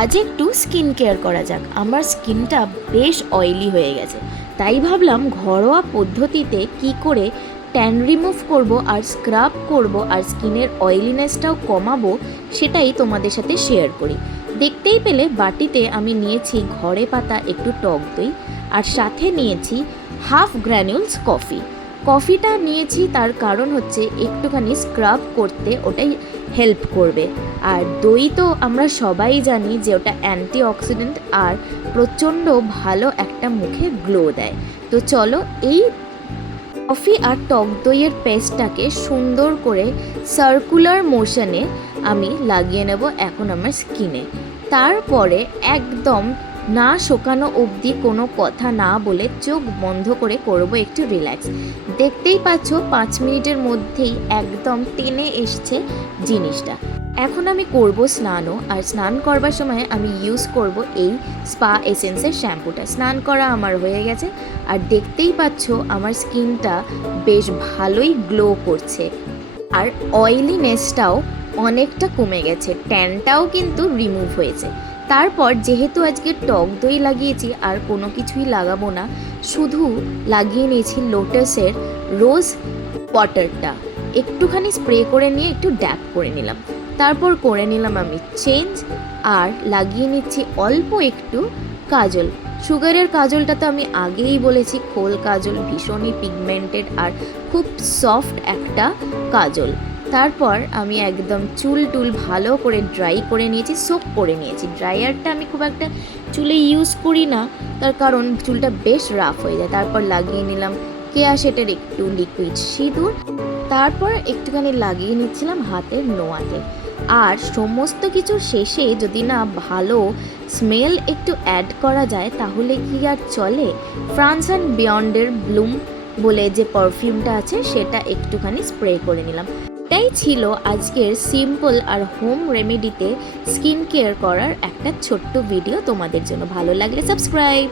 আজ একটু skin care করা যাক। আমার স্কিনটা বেশ অয়েলি হয়ে গেছে, তাই ভাবলাম ঘরোয়া পদ্ধতিতে কি করে ট্যান রিমুভ করব আর স্ক্রাব করব আর স্কিনের অয়েলিনেসটাও কমাবো সেটাই তোমাদের সাথে শেয়ার করি। দেখতেই পেলে বাটিতে আমি নিয়েছি ঘরে পাতা একটু টক দই, আর সাথে নিয়েছি হাফ গ্র্যানুলস কফি। কফিটা নিয়েছি তার কারণ হচ্ছে একটুখানি স্ক্রাব করতে ওটাই হেল্প করবে। আর দই তো আমরা সবাই জানি যে ওটা অ্যান্টিঅক্সিডেন্ট আর প্রচণ্ড ভালো একটা মুখে গ্লো দেয়। তো চলো এই কফি আর টক দইয়ের পেস্টটাকে সুন্দর করে সার্কুলার মোশনে আমি লাগিয়ে নেব এখন আমার স্কিনে। তারপরে একদম না শোকানো অবধি কোনো কথা না বলে চোখ বন্ধ করে করব একটু রিল্যাক্স। দেখতেই পাচ্ছ 5 মিনিটের মধ্যেই একদম টেনে এসছে জিনিসটা। এখন আমি করব স্নানও, আর স্নান করবার সময় আমি ইউজ করব এই স্পা এসেন্সের শ্যাম্পুটা। স্নান করা আমার হয়ে গেছে, আর দেখতেই পাচ্ছ আমার স্কিনটা বেশ ভালোই গ্লো করছে, আর অয়েলিনেসটাও অনেকটা কমে গেছে, ট্যানটাও কিন্তু রিমুভ হয়েছে। তারপর যেহেতু আজকে টক দই লাগিয়েছি আর কোনো কিছুই লাগাবো না, শুধু লাগিয়ে নিয়েছি লোটাসের রোজ ওয়াটারটা, একটুখানি স্প্রে করে নিয়ে একটু ড্যাপ করে নিলাম। তারপর করে নিলাম আমি চেঞ্জ, আর লাগিয়ে নিচ্ছি অল্প একটু কাজল। সুগারের কাজলটা তো আমি আগেই বলেছি খোল কাজল, ভীষণই পিগমেন্টেড আর খুব সফট একটা কাজল। তারপর আমি একদম চুল ভালো করে ড্রাই করে নিয়েছি, সোক করে নিয়েছি। ড্রায়ারটা আমি খুব একটা চুলে ইউজ করি না, তার কারণ চুলটা বেশ রাফ হয়ে যায়। তারপর লাগিয়ে নিলাম কেয়া শেটের একটু লিকুইড সিঁদুর, তারপর একটুখানি লাগিয়ে নিচ্ছিলাম হাতের নোয়াতে। আর সমস্ত কিছু শেষে যদি না ভালো স্মেল একটু অ্যাড করা যায় তাহলে কি আর চলে। ফ্রান্স অ্যান্ড বিয়ন্ডের ব্লুম বলে যে পারফিউমটা আছে সেটা একটুখানি স্প্রে করে নিলাম। এটাই ছিল আজকের সিম্পল আর হোম রেমেডিতে স্কিন কেয়ার করার একটা ছোট্ট ভিডিও তোমাদের জন্য। ভালো লাগলে সাবস্ক্রাইব।